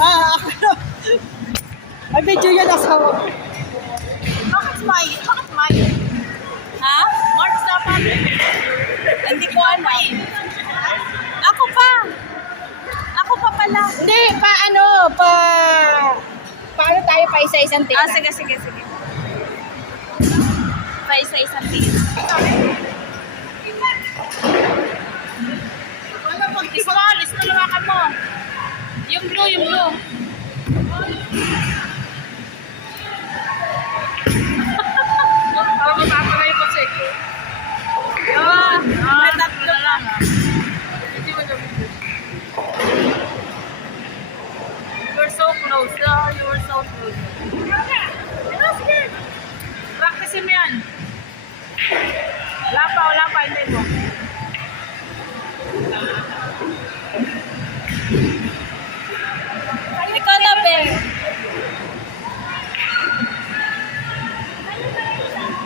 Ako. May video yan asawa. Bakit smile? Bakit smile? Ha? Marks dapat. Hindi ko alam. Ako pa. Ako pa pala. Hindi, paano tayo pa isa-isang tira? Sige. Pa isa-isang tingin. Wala, pag-ismalis na lawakan mo. Yung blue. Para mapapalay ko siya. May tatlo lang. Hindi mo naman. You're so close. You're so close. Practice mo yan. Wala pa, hindi mo. Ikaw na, Ben.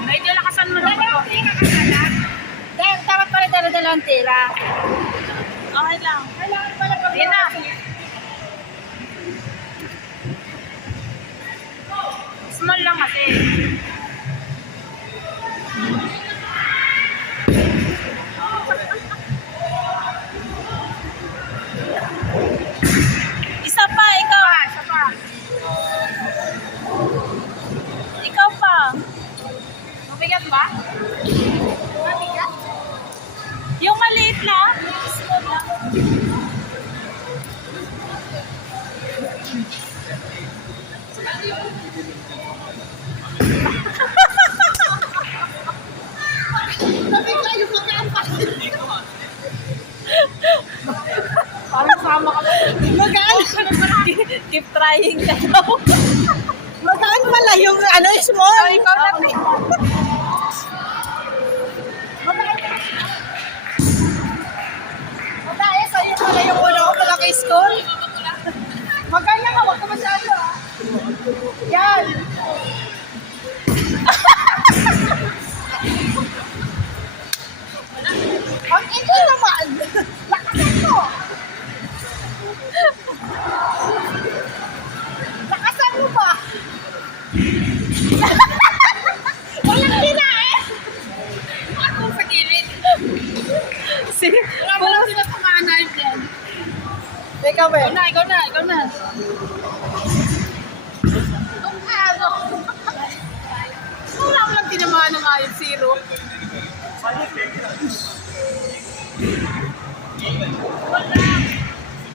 Medyo lakasan mo lang ito. Dapat pala dala-dalawang tira. Okay lang. Kailangan pala pag Yan na. Small lang kasi. Isa pa, ikaw. Isa pa. Ikaw pa. Mabigat ba? Yung maliit lang. Small lang. Parang sama ka pa. Keep trying na daw. Magaan pala yung small. Ikaw na. Mataya sa'yo pala yung una ko pala kay school. Magkanya ka, huwag ka masyado Yan. Ang ito naman. Lakasan mo. Lakasan mo ba? Walang tira Ako sa gilid. Sige. Wala mo lang tinatamaan na yun. Ikaw ba? Ikaw na. Wala mo lang tinamaan ng ayun, zero. Wala.